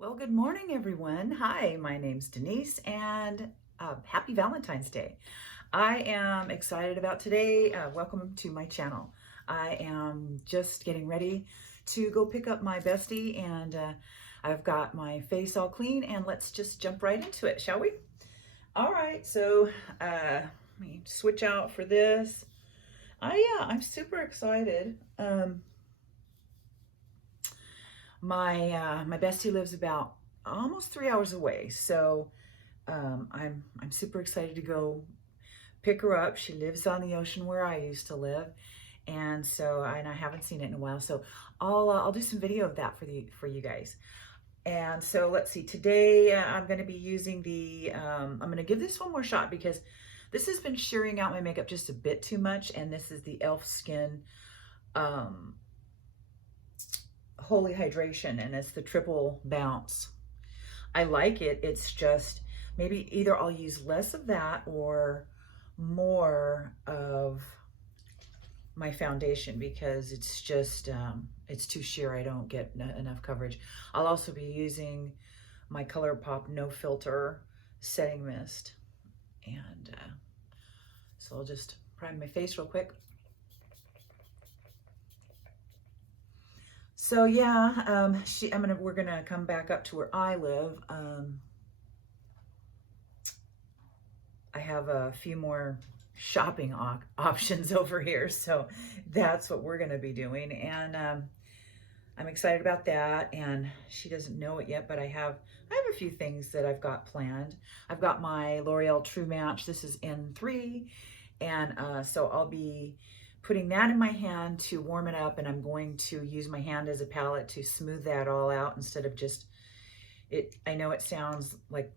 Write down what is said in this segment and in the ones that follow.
Well, good morning, everyone. Hi, my name's Denise, and happy Valentine's Day. I am excited about today. Welcome to my channel. I am just getting ready to go pick up my bestie, and I've got my face all clean, and let's just jump right into it, shall we? All right, so let me switch out for this. Yeah, I'm super excited. My bestie lives about almost 3 hours away, so I'm super excited to go pick her up. She lives on the ocean where I used to live, and I haven't seen it in a while. So I'll do some video of that for you guys. And so let's see. Today I'm going to be using I'm going to give this one more shot because this has been shearing out my makeup just a bit too much, and this is the e.l.f. Skin um, Holy Hydration, and it's the triple bounce. I like it. It's just maybe either I'll use less of that or more of my foundation because it's just it's too sheer. I don't get enough coverage. I'll also be using my ColorPop No Filter setting mist, and so I'll just prime my face real quick. So yeah, we're gonna come back up to where I live. I have a few more shopping options over here, so that's what we're gonna be doing, and I'm excited about that. And she doesn't know it yet, but I have a few things that I've got planned. I've got my L'Oreal True Match. This is N3, and so I'll be putting that in my hand to warm it up, and I'm going to use my hand as a palette to smooth that all out instead of just it. I know it sounds like,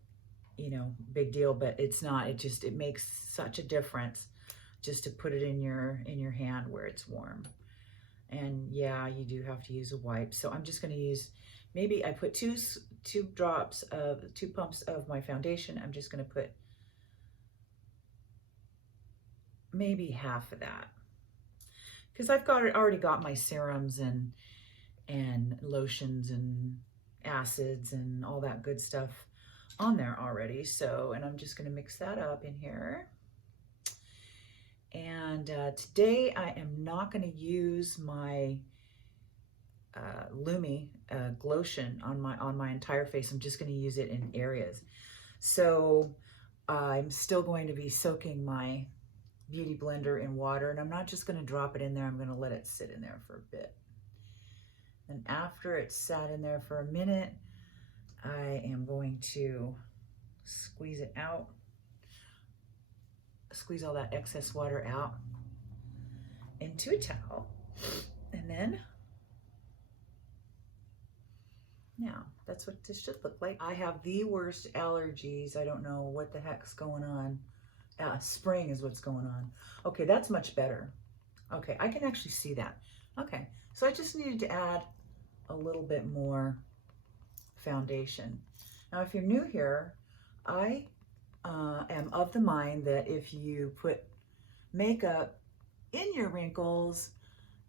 you know, big deal, but it's not. It makes such a difference just to put it in your hand where it's warm. And yeah, you do have to use a wipe. So I'm just going to use, maybe I put two pumps of my foundation. I'm just going to put maybe half of that, because I've already got my serums and lotions and acids and all that good stuff on there already. So, and I'm just going to mix that up in here. And today I am not going to use my Lumi Glowtion on my entire face. I'm just going to use it in areas. So I'm still going to be soaking my beauty blender in water, and I'm not just going to drop it in there. I'm going to let it sit in there for a bit. And after it's sat in there for a minute, I am going to squeeze it out, squeeze all that excess water out into a towel. And then, now that's what this should look like. I have the worst allergies. I don't know what the heck's going on. Spring is what's going on. Okay, that's much better. Okay, I can actually see that. Okay, so I just needed to add a little bit more foundation. Now, if you're new here, I am of the mind that if you put makeup in your wrinkles,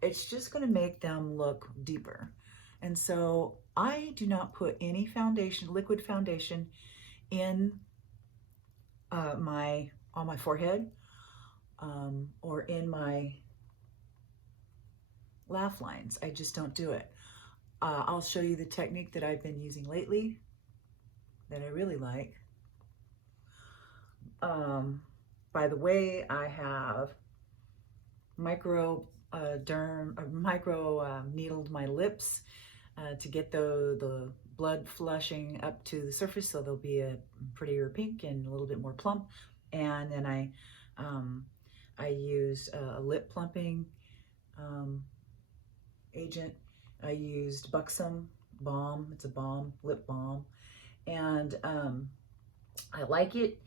it's just going to make them look deeper. And so I do not put any foundation, liquid foundation, in on my forehead or in my laugh lines. I just don't do it. I'll show you the technique that I've been using lately that I really like. By the way, I have micro needled my lips to get the blood flushing up to the surface, so they'll be a prettier pink and a little bit more plump. And then I used a lip plumping agent. I used Buxom Balm. It's a balm, lip balm, and I like it.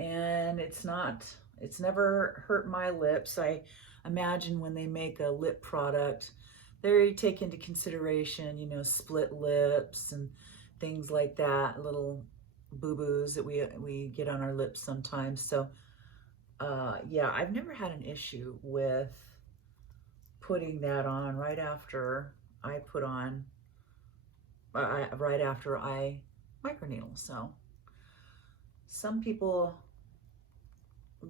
And it's never hurt my lips. I imagine when they make a lip product, they take into consideration, you know, split lips and things like that, little boo-boos that we get on our lips sometimes. So yeah, I've never had an issue with putting that on right after I put on right after I microneedle. So some people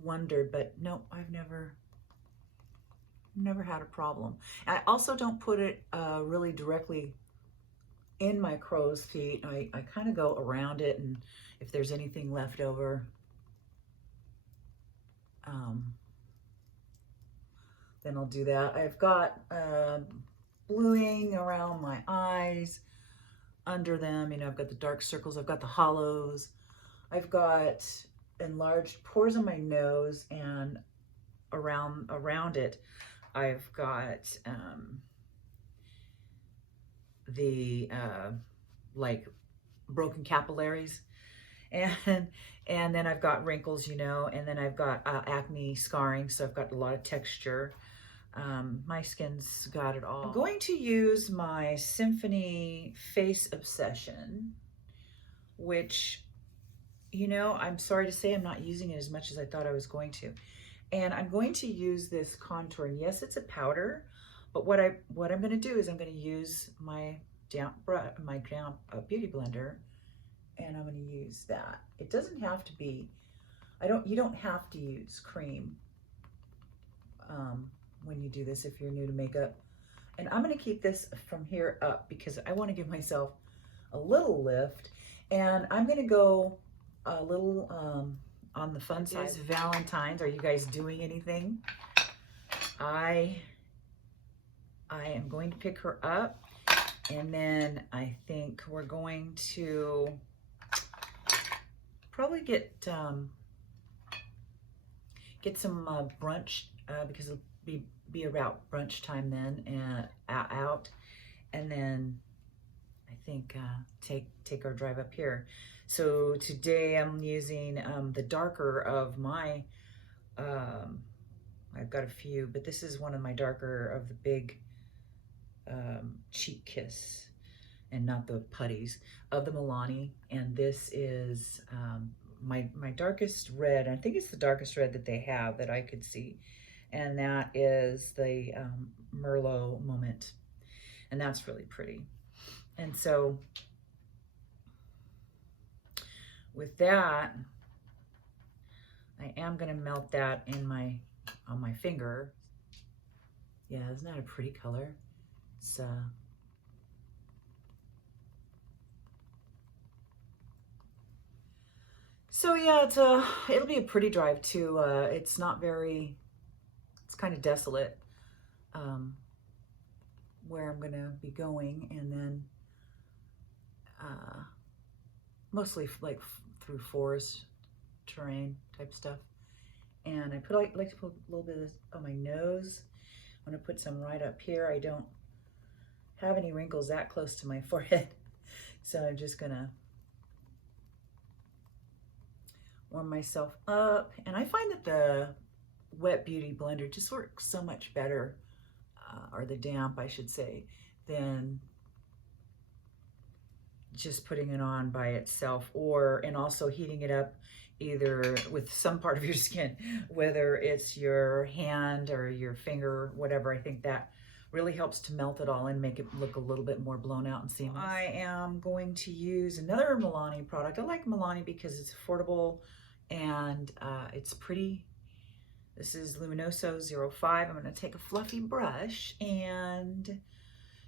wondered, but no, I've never had a problem. I also don't put it really directly in my crow's feet. I kind of go around it, and if there's anything left over, then I'll do that. I've got bluing around my eyes, under them. You know, I've got the dark circles, I've got the hollows, I've got enlarged pores on my nose, and around it, I've got the like broken capillaries, and then I've got wrinkles, you know, and then I've got acne scarring, so I've got a lot of texture. My skin's got it all. I'm going to use my Symphony Face Obsession, which, you know, I'm sorry to say I'm not using it as much as I thought I was going to. And I'm going to use this contour, and yes, it's a powder, but what I'm going to do is I'm going to use my damp beauty blender, and I'm going to use that. It doesn't have to be, you don't have to use cream when you do this if you're new to makeup. And I'm going to keep this from here up because I want to give myself a little lift, and I'm going to go a little on the fun side. It's Valentines. Are you guys doing anything? I am going to pick her up, and then I think we're going to probably get some brunch because it'll be about brunch time then, and out, and then I think take our drive up here. So today I'm using the darker of my I've got a few, but this is one of my darker of the big Cheek Kiss, and not the putties, of the Milani. And this is my darkest red. I think it's the darkest red that they have that I could see, and that is the Merlot Moment, and that's really pretty. And so with that, I am going to melt that in on my finger. Yeah, isn't that a pretty color? It's so yeah, it'll be a pretty drive too. It's not very, it's kind of desolate where I'm gonna be going, and then mostly like through forest terrain type stuff. And I like to put a little bit of this on my nose. I'm gonna put some right up here. I don't have any wrinkles that close to my forehead, so I'm just gonna warm myself up. And I find that the wet beauty blender just works so much better, or the damp, I should say, than just putting it on by itself, and also heating it up either with some part of your skin, whether it's your hand or your finger, whatever. I think that really helps to melt it all and make it look a little bit more blown out and seamless. I am going to use another Milani product. I like Milani because it's affordable and it's pretty. This is Luminoso 05. I'm going to take a fluffy brush and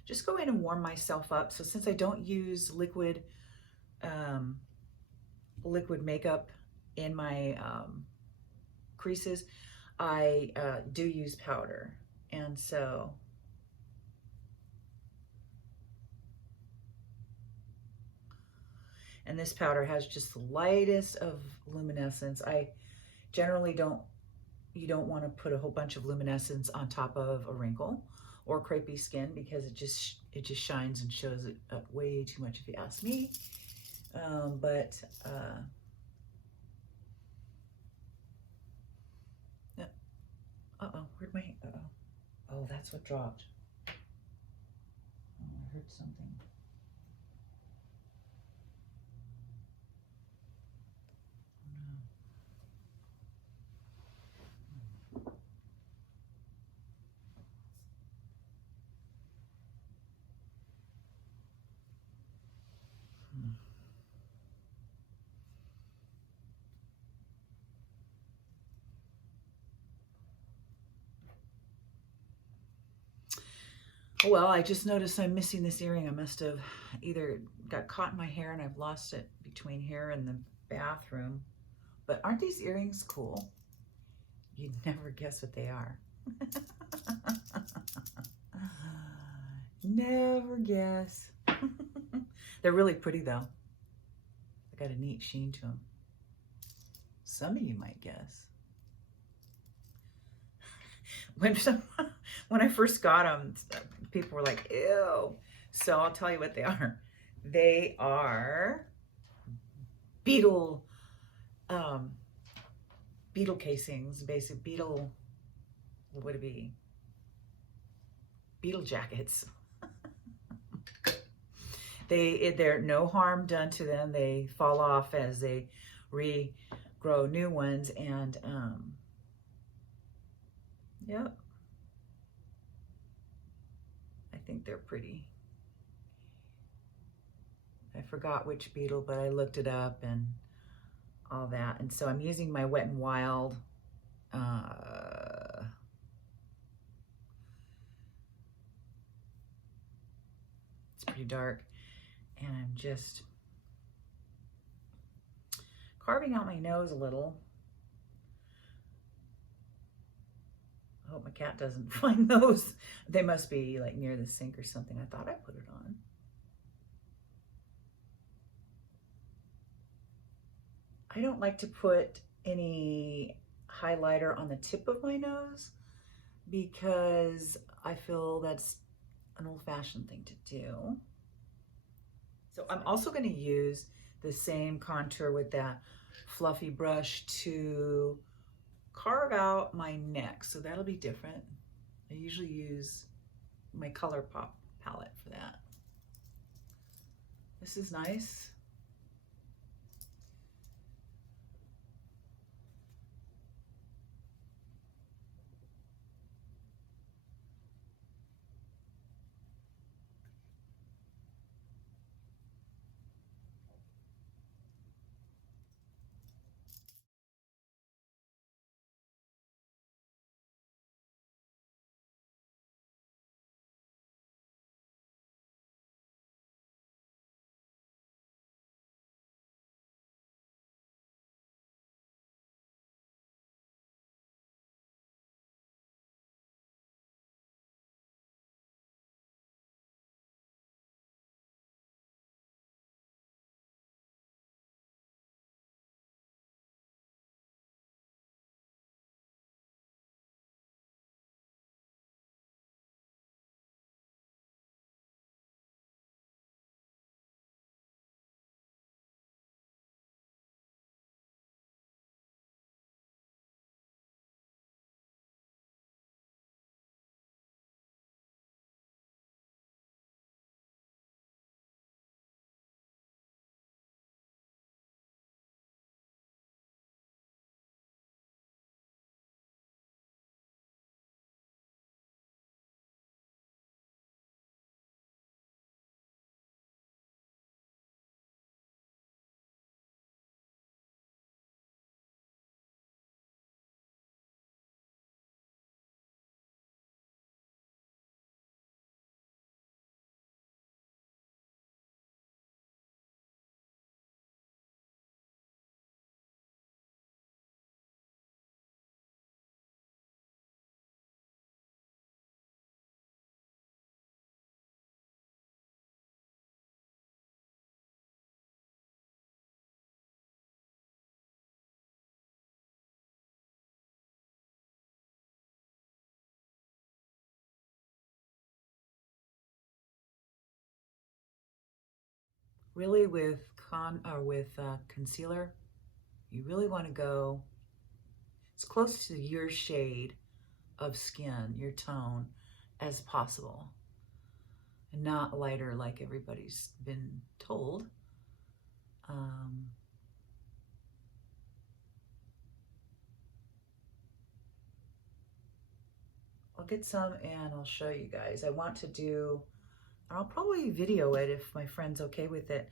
just go in and warm myself up. So since I don't use liquid makeup in my creases, I do use powder. And so this powder has just the lightest of luminescence. I generally you don't want to put a whole bunch of luminescence on top of a wrinkle or crepey skin, because it just shines and shows it up way too much, if you ask me. Where'd my, oh, that's what dropped. Oh, I heard something. Oh, well, I just noticed I'm missing this earring. I must have either got caught in my hair and I've lost it between here and the bathroom. But aren't these earrings cool? You'd never guess what they are. Never guess. They're really pretty though. They got a neat sheen to them. Some of you might guess. When I first got them, people were like, ew. So I'll tell you what they are. They are beetle casings, basic beetle, what would it be? Beetle jackets. They're no harm done to them. They fall off as they regrow new ones, and yep, I think they're pretty. I forgot which beetle, but I looked it up and all that. And so I'm using my Wet n Wild it's pretty dark, and I'm just carving out my nose a little. I hope my cat doesn't find those. They must be like near the sink or something. I thought I put it on. I don't like to put any highlighter on the tip of my nose because I feel that's an old-fashioned thing to do. So I'm also going to use the same contour with that fluffy brush to carve out my neck. So that'll be different. I usually use my ColorPop palette for that. This is nice. Really with concealer, you really want to go as close to your shade of skin, your tone, as possible, and not lighter like everybody's been told. I'll get some and I'll show you guys. I want to do, and I'll probably video it if my friend's okay with it.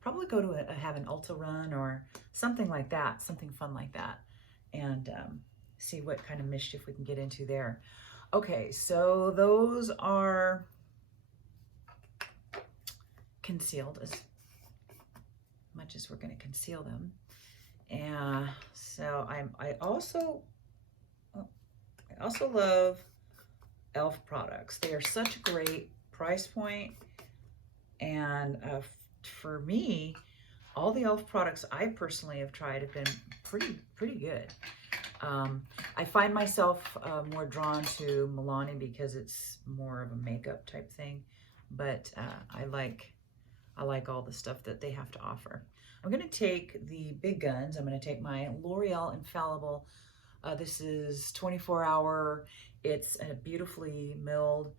Probably go to have an Ulta run or something like that, something fun like that, and see what kind of mischief we can get into there. Okay, so those are concealed as much as we're going to conceal them. And so I also love e.l.f. products. They are such a great price point, and for me, all the e.l.f. products I personally have tried have been pretty good. I find myself more drawn to Milani because it's more of a makeup type thing, but I like all the stuff that they have to offer. I'm going to take the big guns. I'm going to take my L'Oreal Infallible. This is 24-hour. It's a beautifully milled,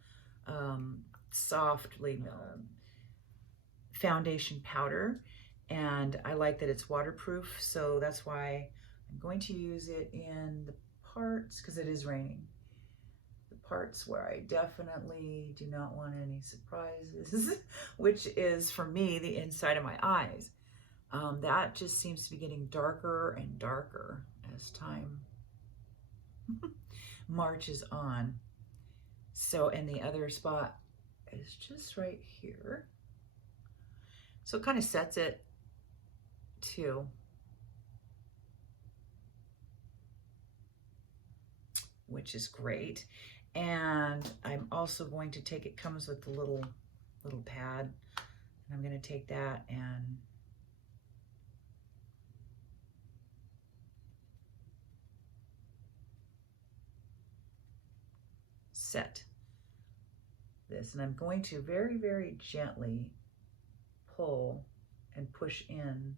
softly milled foundation powder. And I like that it's waterproof, so that's why I'm going to use it in the parts, because it is raining. The parts where I definitely do not want any surprises, which is, for me, the inside of my eyes. That just seems to be getting darker and darker as time marches on. So, and the other spot is just right here. So it kind of sets it too. Which is great. And I'm also going to take, it comes with the little pad, and I'm going to take that and set this, and I'm going to very gently pull and push in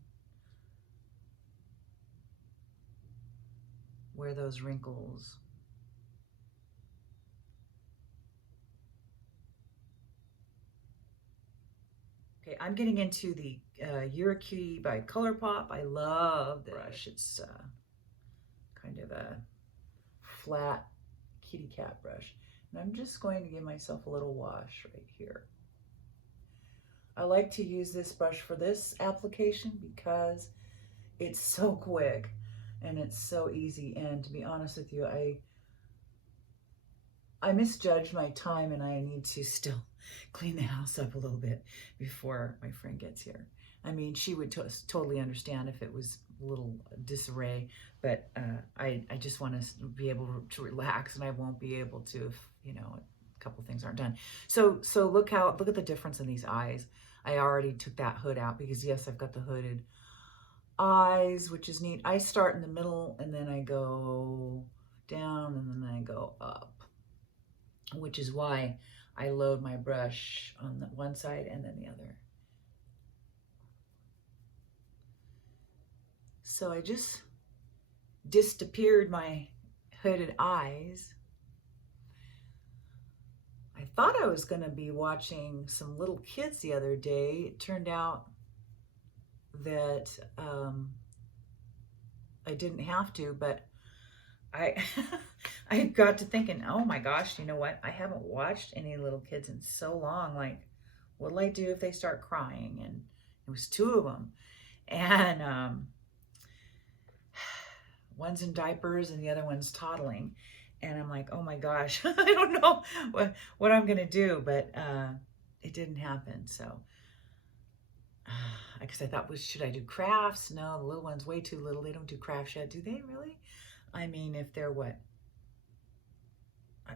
where those wrinkles . Okay, I'm getting into the You're a Cutie by ColorPop. I love the brush. It's kind of a flat kitty cat brush. And I'm just going to give myself a little wash right here. I like to use this brush for this application because it's so quick and it's so easy. And to be honest with you, I misjudged my time, and I need to still clean the house up a little bit before my friend gets here. I mean, she would totally understand if it was a little disarray, but I just want to be able to relax, and I won't be able to if, you know, a couple things aren't done. So look at the difference in these eyes. I already took that hood out because, yes, I've got the hooded eyes, which is neat. I start in the middle, and then I go down, and then I go up, which is why I load my brush on the one side and then the other. So I just disappeared my hooded eyes. I thought I was going to be watching some little kids the other day. It turned out that I didn't have to, but I got to thinking, oh my gosh, you know what? I haven't watched any little kids in so long. Like, what'll I do if they start crying? And it was two of them. And one's in diapers and the other one's toddling. And I'm like, oh my gosh, I don't know what I'm going to do. But it didn't happen. So, because I thought, well, should I do crafts? No, the little one's way too little. They don't do crafts yet. Do they really? I mean, if they're what? I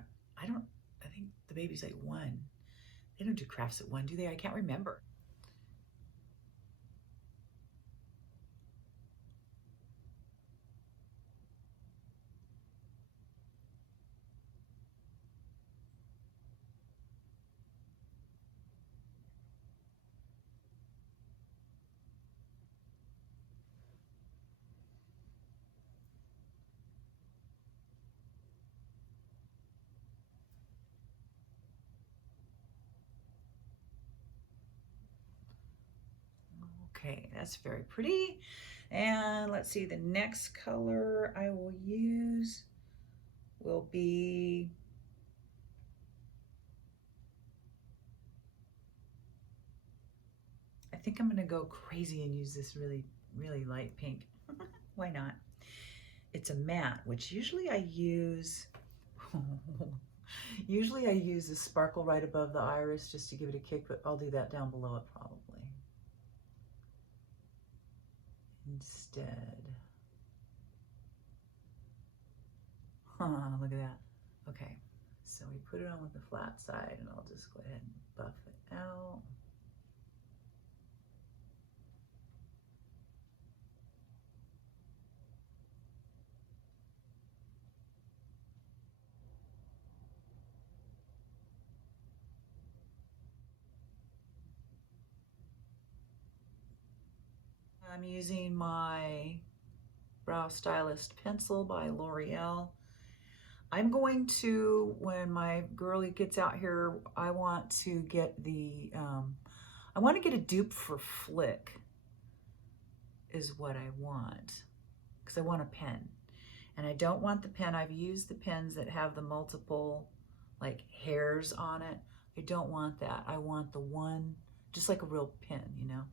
think the baby's like 1. They don't do crafts at 1, do they? I can't remember. Okay, that's very pretty. And let's see, the next color I will use will be I think I'm gonna go crazy and use this really light pink. Why not? It's a matte, which usually I use Usually I use a sparkle right above the iris just to give it a kick, but I'll do that down below it probably. Instead. Look at that. Okay, so we put it on with the flat side, and I'll just go ahead and buff it out. I'm using my Brow Stylist pencil by L'Oreal. I'm going to, when my girlie gets out here, I want to get the, I want to get a dupe for Flick is what I want, because I want a pen. And I don't want the pen, I've used the pens that have the multiple like hairs on it. I don't want that. I want the one, just like a real pen, you know.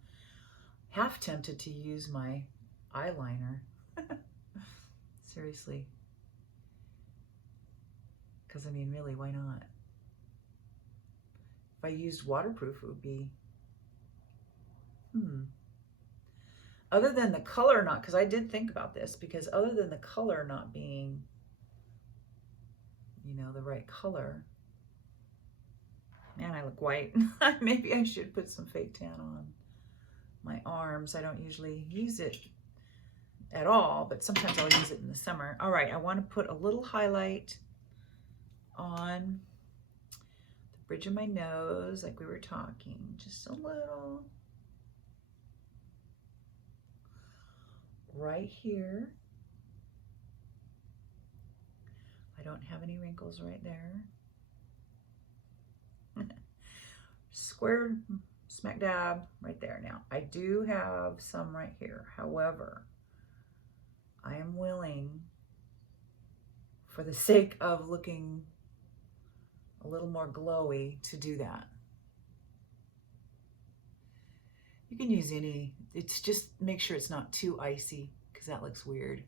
Half tempted to use my eyeliner. Seriously. Because I mean, really, why not? If I used waterproof, it would be, other than the color not, because I did think about this, because other than the color not being, you know, the right color, man, I look white. Maybe I should put some fake tan on my arms. I don't usually use it at all, but sometimes I'll use it in the summer. All right, I want to put a little highlight on the bridge of my nose, like we were talking, just a little. Right here. I don't have any wrinkles right there. Square smack dab right there. Now, I do have some right here. However, I am willing, for the sake of looking a little more glowy, to do that. You can use any, it's just make sure it's not too icy, because that looks weird,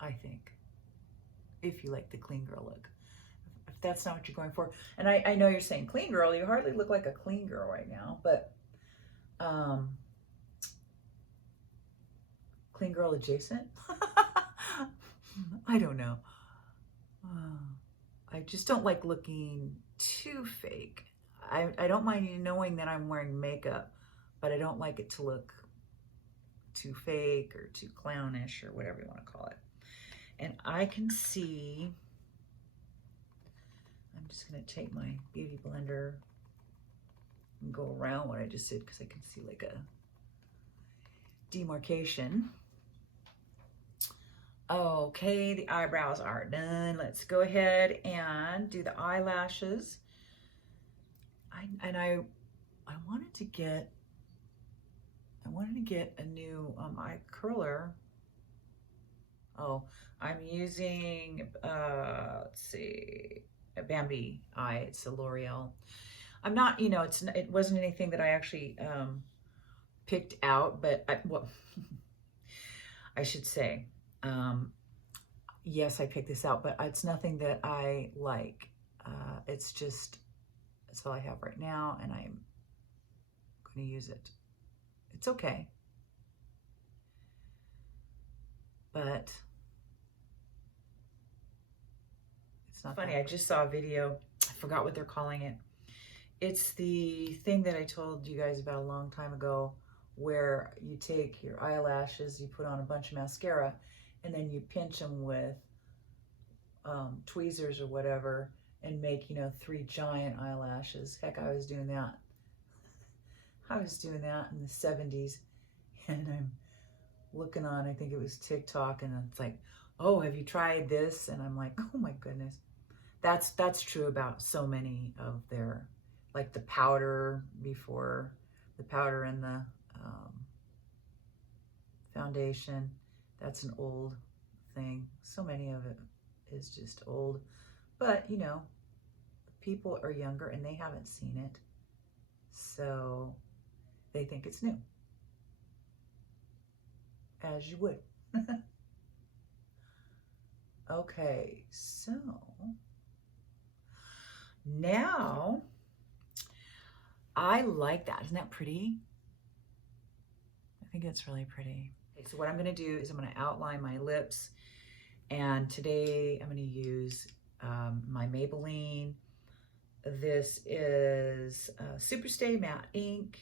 I think, if you like the clean girl look. If that's not what you're going for, and I know you're saying clean girl, you hardly look like a clean girl right now, but clean girl adjacent. I don't know. I just don't like looking too fake. I don't mind you knowing that I'm wearing makeup, but I don't like it to look too fake or too clownish or whatever you want to call it. And I can see, I'm just going to take my beauty blender and go around what I just did, because I can see like a demarcation. Okay, the eyebrows are done. Let's go ahead and do the eyelashes. I wanted to get a new eye curler. Oh, I'm using let's see, a Bambi eye. It's a L'Oreal. I'm not, you know, it wasn't anything that I actually picked out, but well, I should say, yes, I picked this out, but it's nothing that I like. It's just, that's all I have right now, and I'm going to use it. It's okay. But it's not funny. I just saw a video. I forgot what they're calling it. It's the thing that I told you guys about a long time ago, where you take your eyelashes, you put on a bunch of mascara, and then you pinch them with tweezers or whatever, and make, you know, 3 giant eyelashes. Heck, I was doing that. I was doing that in the 70s, and I'm looking on, I think it was TikTok, and it's like, oh, have you tried this? And I'm like, oh my goodness. That's true about so many of their, like the powder before, the powder and the foundation. That's an old thing. So many of it is just old. But, you know, people are younger and they haven't seen it, so they think it's new. As you would. Okay, so Now, I like that. Isn't that pretty? I think it's really pretty. Okay, so what I'm gonna do is I'm gonna outline my lips. And today I'm gonna use my Maybelline. This is Superstay Matte Ink.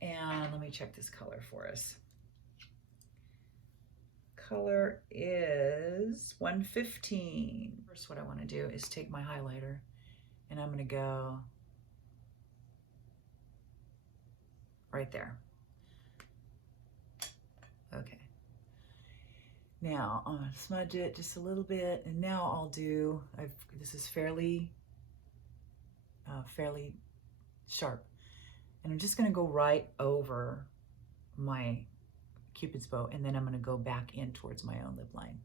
And let me check this color for us. Color is 115. First, what I want to do is take my highlighter and I'm going to go right there. Okay. Now I'm going to smudge it just a little bit, and now I'll do, this is fairly sharp, and I'm just going to go right over my Cupid's bow, and then I'm going to go back in towards my own lip line.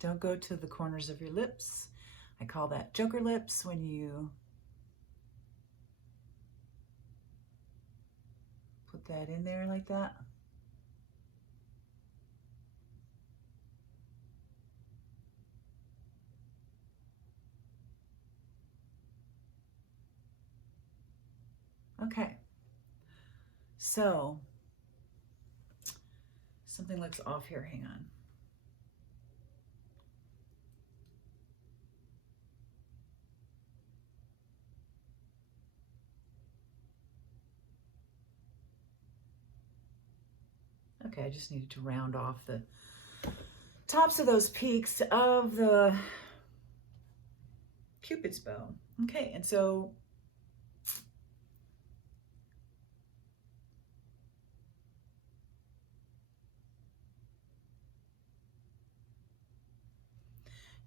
Don't go to the corners of your lips. I call that Joker lips when you put that in there like that. Okay, so something looks off here, hang on. Okay, I just needed to round off the tops of those peaks of the Cupid's bow. Okay, and so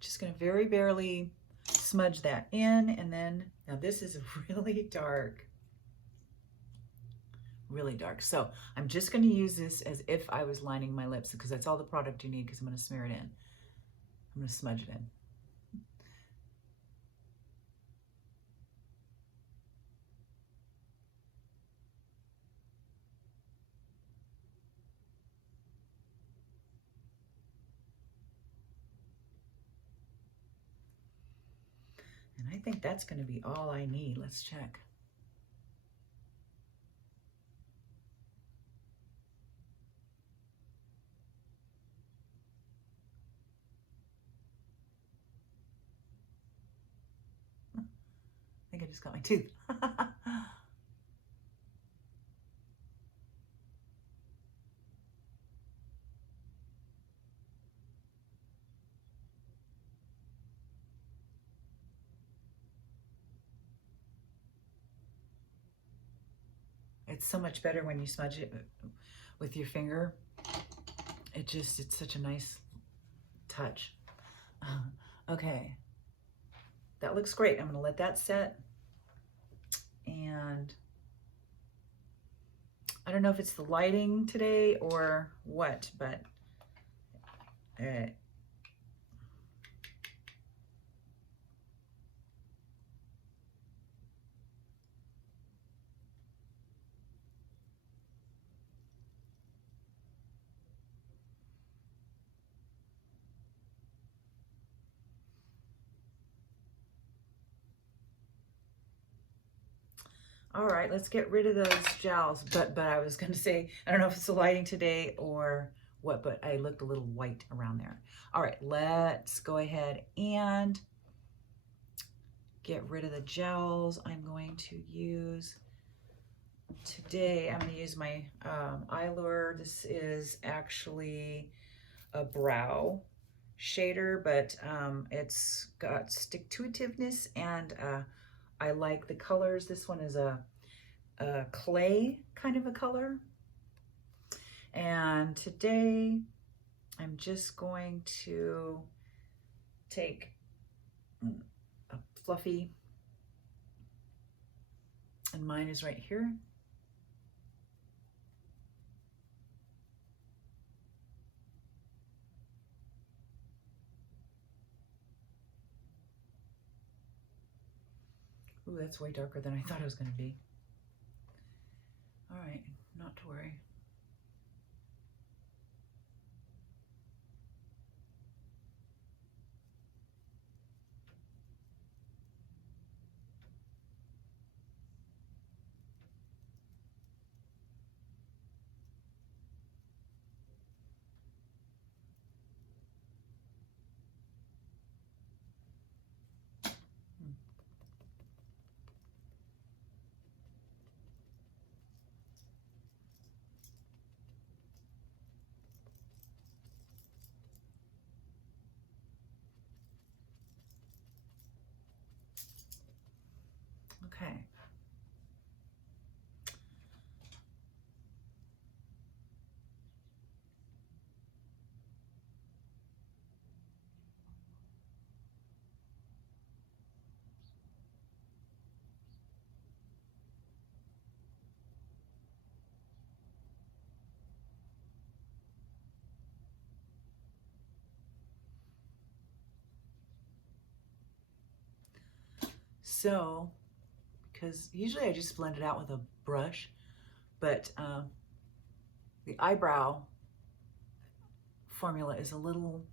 just going to very barely smudge that in, and then, now this is really dark. Really dark. So I'm just going to use this as if I was lining my lips, because that's all the product you need, because I'm going to smear it in. I'm going to smudge it in. And I think that's going to be all I need. Let's check. I think I just got my tooth. It's so much better when you smudge it with your finger. It's such a nice touch. Okay, that looks great. I'm gonna let that set. And I don't know if it's the lighting today or what, but all right, let's get rid of those gels. But I was going to say, I don't know if it's the lighting today or what, but I looked a little white around there. All right, let's go ahead and get rid of the gels. I'm going to use, today, I'm going to use my Eyelure. This is actually a brow shader, but it's got stick-to-itiveness, and I like the colors. This one is a a clay kind of a color. And today I'm just going to take a fluffy, and mine is right here. Ooh, that's way darker than I thought it was going to be. All right, not to worry. Okay. So, because usually I just blend it out with a brush, but the eyebrow formula is a little,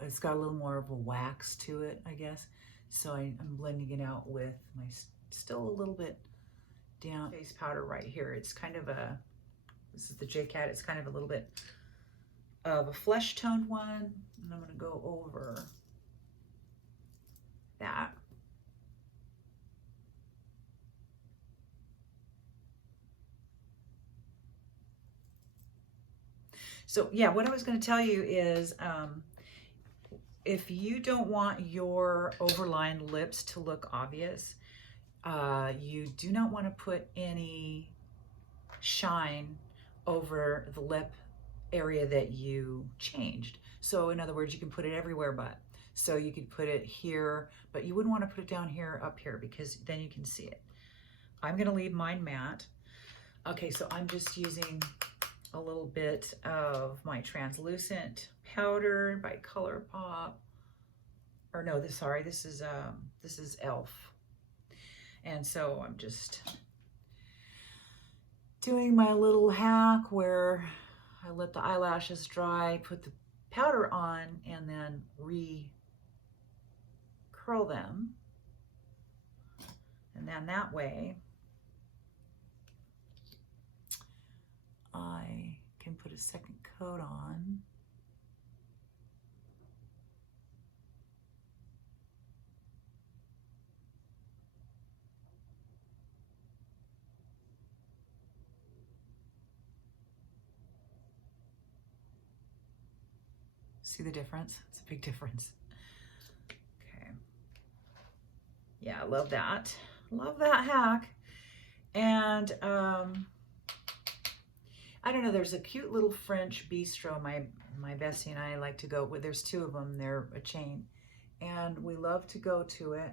it's got a little more of a wax to it, I guess. So I'm blending it out with my, still a little bit down face powder right here. It's kind of a, this is the JCat, it's kind of a little bit of a flesh toned one, and I'm gonna go over that. So yeah, what I was going to tell you is if you don't want your overlined lips to look obvious, you do not want to put any shine over the lip area that you changed. So in other words, you can put it everywhere but. So you could put it here, but you wouldn't want to put it down here, up here, because then you can see it. I'm going to leave mine matte. Okay, so I'm just using a little bit of my translucent powder by ColorPop. Or no, this is e.l.f. And so I'm just doing my little hack where I let the eyelashes dry, put the powder on, and then re-curl them. And then that way I can put a second coat on. See the difference? It's a big difference. Okay. Yeah, I love that. Love that hack. And I don't know, there's a cute little French bistro my bestie and I like to go with. There's two of them, they're a chain, and we love to go to it.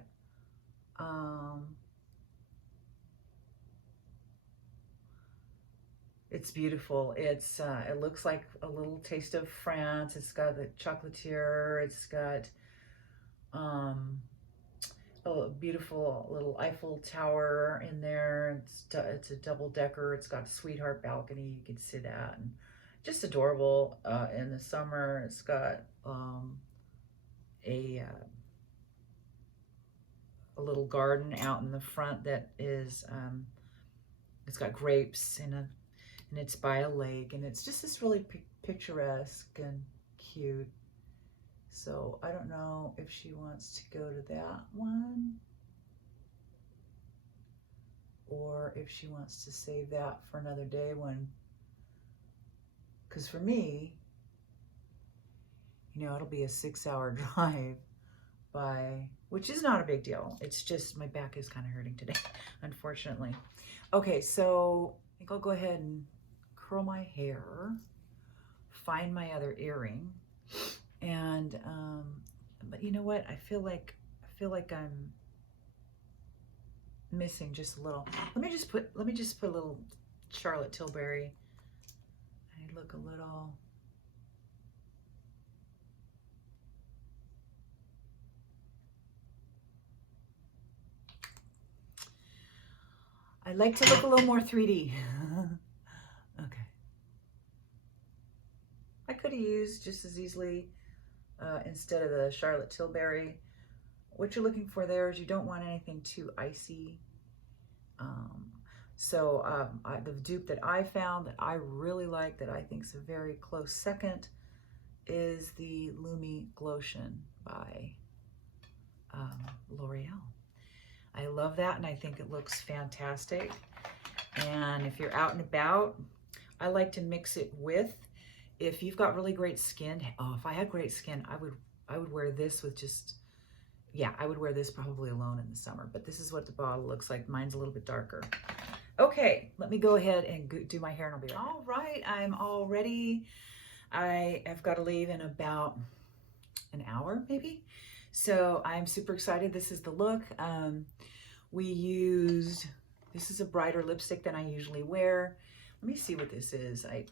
It's beautiful. It's it looks like a little taste of France. It's got the chocolatier. It's got a beautiful little Eiffel Tower in there. It's a double decker. It's got a sweetheart balcony you can sit at, and just adorable. In the summer, it's got a little garden out in the front that is it's got grapes and it's by a lake, and it's just this really picturesque and cute. So I don't know if she wants to go to that one or if she wants to save that for another day when, because for me, you know, it'll be a 6-hour drive by which is not a big deal. It's just my back is kind of hurting today, unfortunately. Okay, so I think I'll go ahead and curl my hair, find my other earring, and but you know what? I feel like I'm missing just a little. Let me just put a little Charlotte Tilbury. I look a little. I like to look a little more 3D. Okay. I could have used just as easily instead of the Charlotte Tilbury. What you're looking for there is you don't want anything too icy. The dupe that I found that I really like, that I think is a very close second, is the Lumi Glowtion by L'Oreal. I love that, and I think it looks fantastic. And if you're out and about, I like to mix it with, if you've got really great skin. Oh, if I had great skin, I would wear this with just, yeah, I would wear this probably alone in the summer, but this is what the bottle looks like. Mine's a little bit darker. Okay, let me go ahead and do my hair and I'll be right back. All right, I'm all ready. I have got to leave in about an hour, maybe. So I'm super excited. This is the look. This is a brighter lipstick than I usually wear. Let me see what this is. I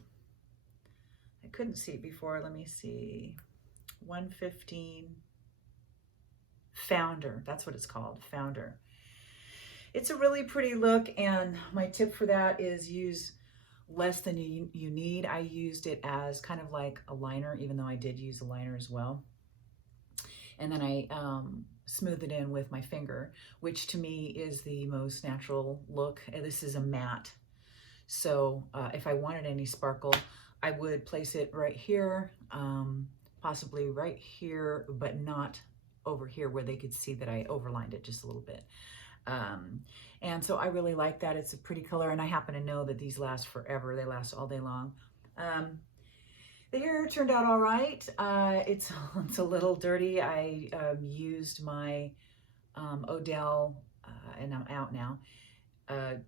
couldn't see it before. Let me see. 115 Founder. That's what it's called, Founder. It's a really pretty look, and my tip for that is use less than you need. I used it as kind of like a liner, even though I did use a liner as well. And then I smoothed it in with my finger, which to me is the most natural look. And this is a matte. So if I wanted any sparkle, I would place it right here, possibly right here, but not over here where they could see that I overlined it just a little bit. And so I really like that. It's a pretty color, and I happen to know that these last forever. They last all day long. The hair turned out all right. It's a little dirty. I used my Odell, and I'm out now,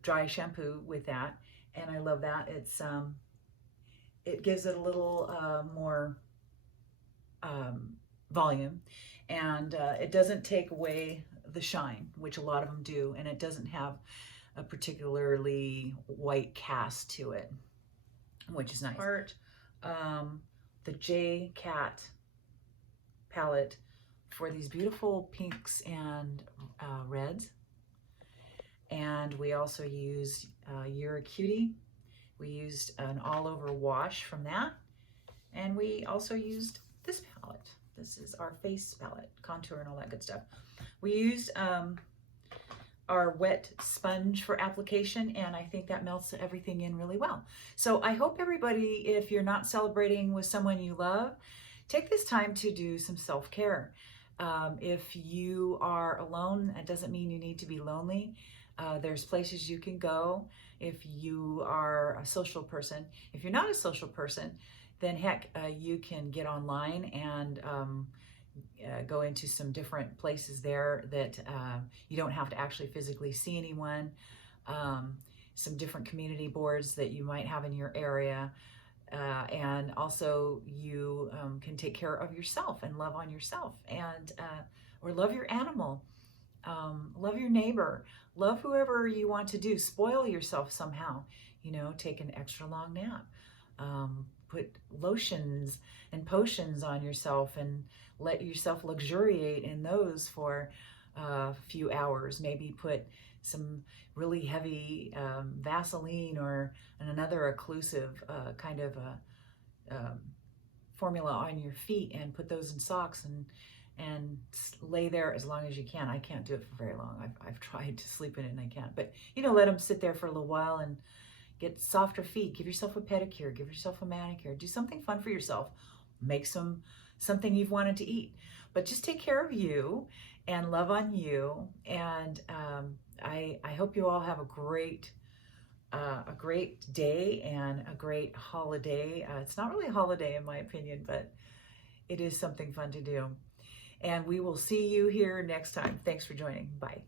dry shampoo with that, and I love that. It gives it a little more volume, and it doesn't take away the shine, which a lot of them do, and it doesn't have a particularly white cast to it, which is nice. The JCat palette for these beautiful pinks and reds, and we also used You're a Cutie. We used an all-over wash from that, and we also used this palette. This is our face palette, contour and all that good stuff. We used our wet sponge for application, and I think that melts everything in really well. So I hope everybody, if you're not celebrating with someone you love, take this time to do some self-care. If you are alone, it doesn't mean you need to be lonely. There's places you can go if you are a social person. If you're not a social person, then heck, you can get online and go into some different places there that you don't have to actually physically see anyone. Some different community boards that you might have in your area. And also you can take care of yourself and love on yourself, and or love your animal, love your neighbor, love whoever you want to do. Spoil yourself somehow, you know, take an extra long nap, put lotions and potions on yourself and let yourself luxuriate in those for a few hours. Maybe put some really heavy Vaseline or another occlusive kind of formula on your feet, and put those in socks and lay there as long as you can. I can't do it for very long. I've tried to sleep in it and I can't, but you know, let them sit there for a little while and get softer feet. Give yourself a pedicure, give yourself a manicure, do something fun for yourself. Make something you've wanted to eat, but just take care of you and love on you. And I hope you all have a great day and a great holiday. It's not really a holiday in my opinion, but it is something fun to do. And we will see you here next time. Thanks for joining. Bye.